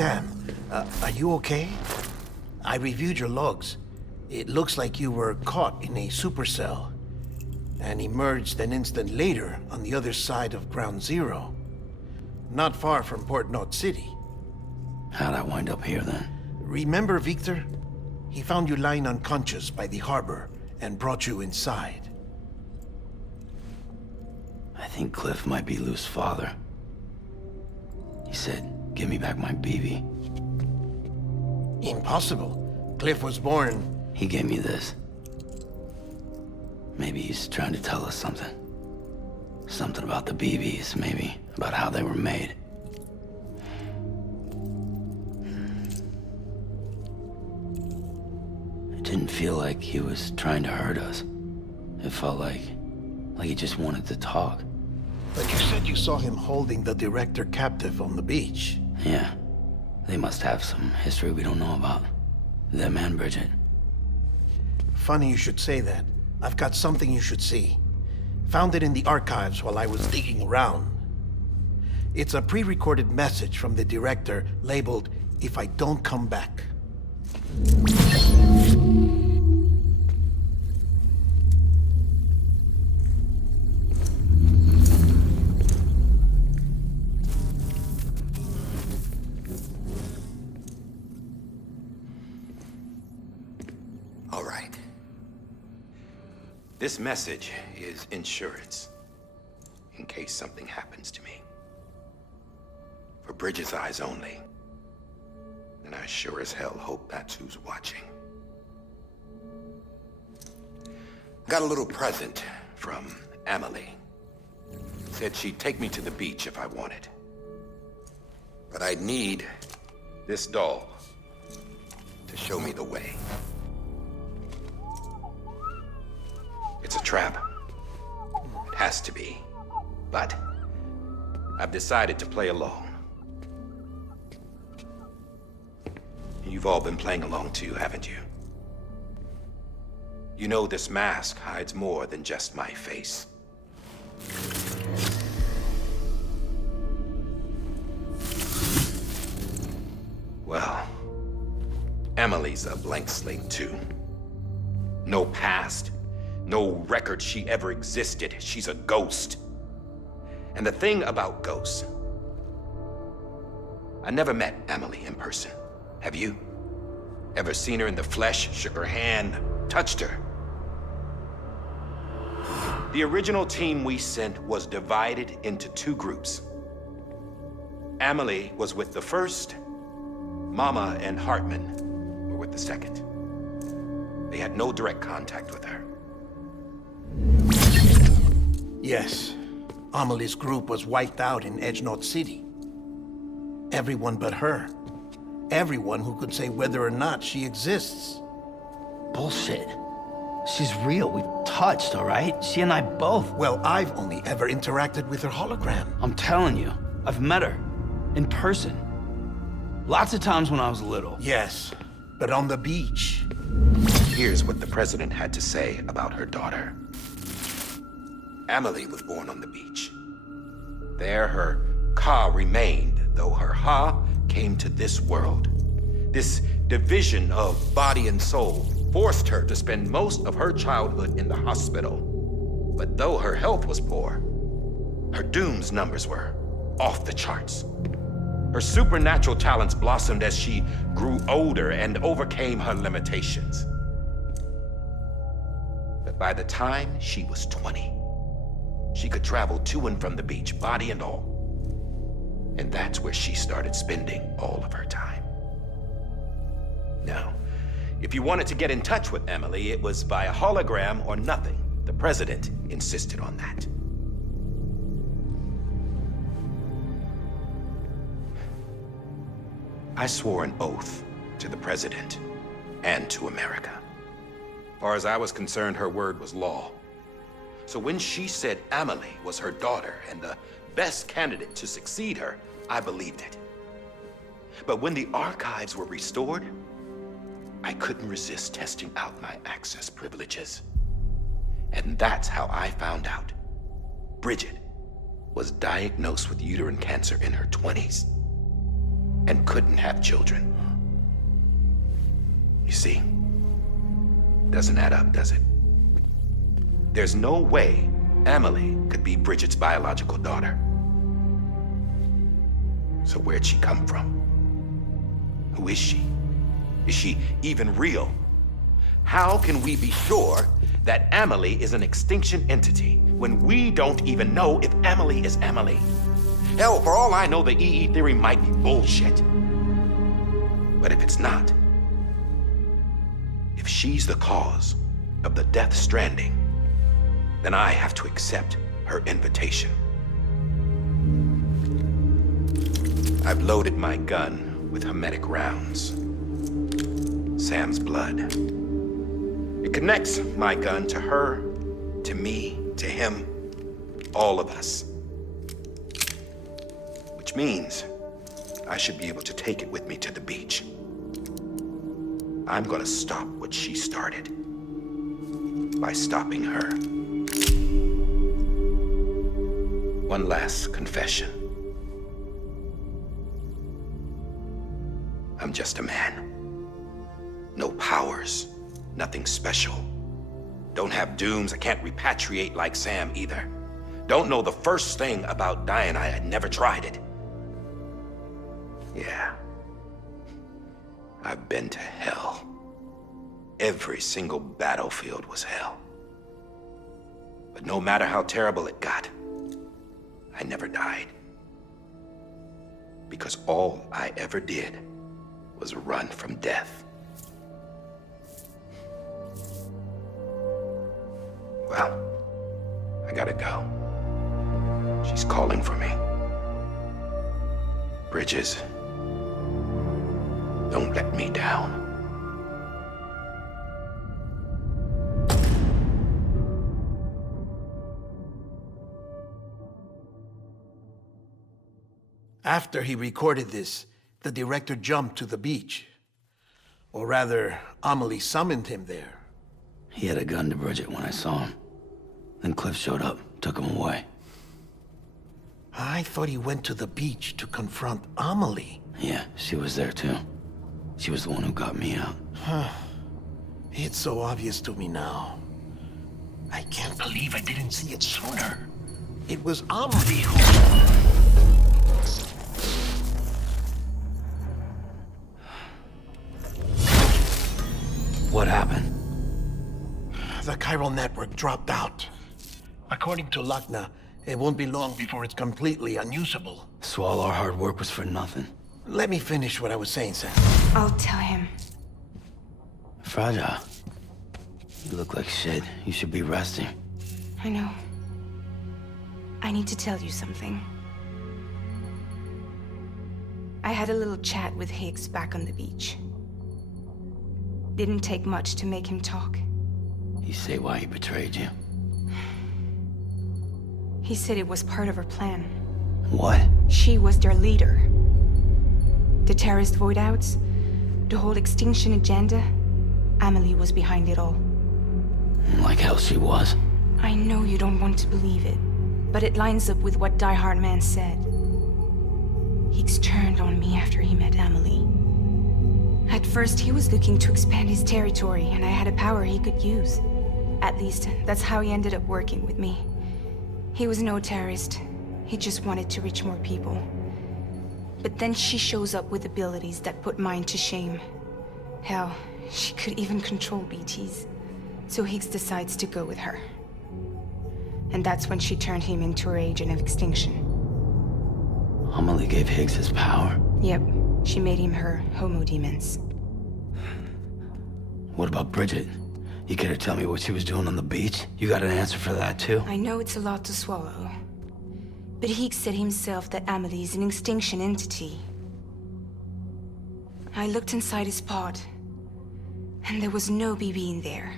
Sam, are you okay? I reviewed your logs. It looks like you were caught in a supercell and emerged an instant later on the other side of Ground Zero. Not far from Port Knot City. How'd I wind up here then? Remember Victor? He found you lying unconscious by the harbor and brought you inside. I think Cliff might be Lou's father. He said, give me back my BB. Impossible. Cliff was born... He gave me this. Maybe he's trying to tell us something. Something about the BBs, maybe. About how they were made. It didn't feel like he was trying to hurt us. It felt like he just wanted to talk. But you said you saw him holding the director captive on the beach. Yeah. They must have some history we don't know about. Them and Bridget. Funny you should say that. I've got something you should see. Found it in the archives while I was digging around. It's a pre-recorded message from the director labeled, "If I don't come back." All right. This message is insurance, in case something happens to me. For Bridget's eyes only. And I sure as hell hope that's who's watching. Got a little present from Emily. Said she'd take me to the beach if I wanted. But I'd need this doll to show me the way. It's a trap. It has to be. But I've decided to play along. You've all been playing along too, haven't you? You know this mask hides more than just my face. Well, Emily's a blank slate too. No past. No record she ever existed. She's a ghost. And the thing about ghosts, I never met Emily in person. Have you? Ever seen her in the flesh, shook her hand, touched her? The original team we sent was divided into two groups. Emily was with the first. Mama and Hartman were with the second. They had no direct contact with her. Yes. Amelie's group was wiped out in Edge Knot City. Everyone but her. Everyone who could say whether or not she exists. Bullshit. She's real. We've touched, all right? She and I both. Well, I've only ever interacted with her hologram. I'm telling you, I've met her. In person. Lots of times when I was little. Yes, but on the beach. Here's what the president had to say about her daughter. Emily was born on the beach. There her Ka remained, though her Ha came to this world. This division of body and soul forced her to spend most of her childhood in the hospital. But though her health was poor, her Doom's numbers were off the charts. Her supernatural talents blossomed as she grew older and overcame her limitations. But by the time she was 20, she could travel to and from the beach, body and all. And that's where she started spending all of her time. Now, if you wanted to get in touch with Emily, it was via hologram or nothing. The president insisted on that. I swore an oath to the president and to America. As far as I was concerned, her word was law. So when she said Emily was her daughter and the best candidate to succeed her, I believed it. But when the archives were restored, I couldn't resist testing out my access privileges. And that's how I found out. Bridget was diagnosed with uterine cancer in her 20s. and couldn't have children. You see, doesn't add up, does it? There's no way Amelie could be Bridget's biological daughter. So where'd she come from? Who is she? Is she even real? How can we be sure that Amelie is an extinction entity when we don't even know if Amelie is Amelie? Hell, for all I know, the EE theory might be bullshit. But if it's not, if she's the cause of the death stranding, then I have to accept her invitation. I've loaded my gun with hermetic rounds. Sam's blood. It connects my gun to her, to me, to him, all of us. Which means I should be able to take it with me to the beach. I'm gonna stop what she started by stopping her. One last confession. I'm just a man. No powers, nothing special. Don't have dooms, I can't repatriate like Sam either. Don't know the first thing about dying, I had never tried it. Yeah. I've been to hell. Every single battlefield was hell. But no matter how terrible it got, I never died. Because all I ever did was run from death. Well, I gotta go. She's calling for me. Bridges, don't let me down. After he recorded this, the director jumped to the beach. Or rather, Amelie summoned him there. He had a gun to Bridget when I saw him. Then Cliff showed up, took him away. I thought he went to the beach to confront Amelie. Yeah, she was there too. She was the one who got me out. It's so obvious to me now. I can't believe I didn't see it sooner. It was Amelie who... What happened? The chiral network dropped out. According to Lachna, it won't be long before it's completely unusable. So all our hard work was for nothing. Let me finish what I was saying, Sam. I'll tell him. Fragile. You look like shit. You should be resting. I know. I need to tell you something. I had a little chat with Higgs back on the beach. Didn't take much to make him talk. You say why he betrayed you? He said it was part of her plan. What? She was their leader. The terrorist void-outs, the whole extinction agenda, Amelie was behind it all. Like hell she was. I know you don't want to believe it, but it lines up with what Die Hard Man said. Higgs turned on me after he met Amelie. At first, he was looking to expand his territory, and I had a power he could use. At least, that's how he ended up working with me. He was no terrorist. He just wanted to reach more people. But then she shows up with abilities that put mine to shame. Hell, she could even control BTs. So Higgs decides to go with her. And that's when she turned him into her agent of extinction. Amelie gave Higgs his power? Yep, she made him her homo demons. What about Bridget? You care to tell me what she was doing on the beach? You got an answer for that too? I know it's a lot to swallow. But Higgs said himself that Amelie is an extinction entity. I looked inside his pod, and there was no BB in there.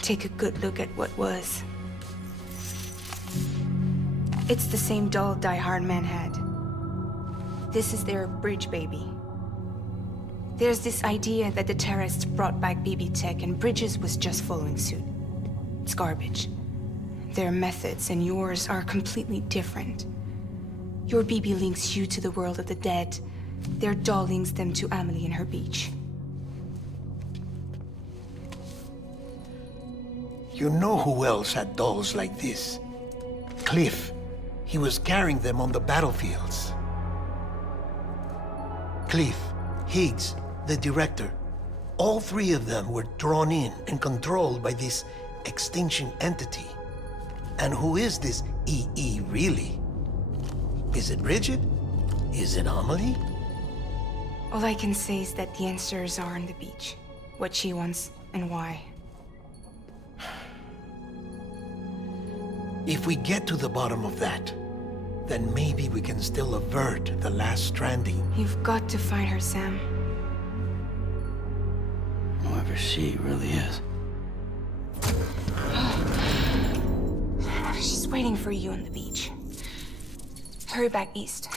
Take a good look at what was. It's the same doll Die Hard Man had. This is their bridge baby. There's this idea that the terrorists brought back BB tech and Bridges was just following suit. It's garbage. Their methods and yours are completely different. Your BB links you to the world of the dead, Their doll links them to Amelie and her beach. You know who else had dolls like this? Cliff. He was carrying them on the battlefields. Cliff, Higgs, the director. All three of them were drawn in and controlled by this extinction entity. And who is this EE really? Is it Bridget? Is it Amelie? All I can say is that the answers are on the beach. What she wants and why. If we get to the bottom of that, then maybe we can still avert the last stranding. You've got to find her, Sam. Whoever she really is. She's waiting for you on the beach. Hurry back east.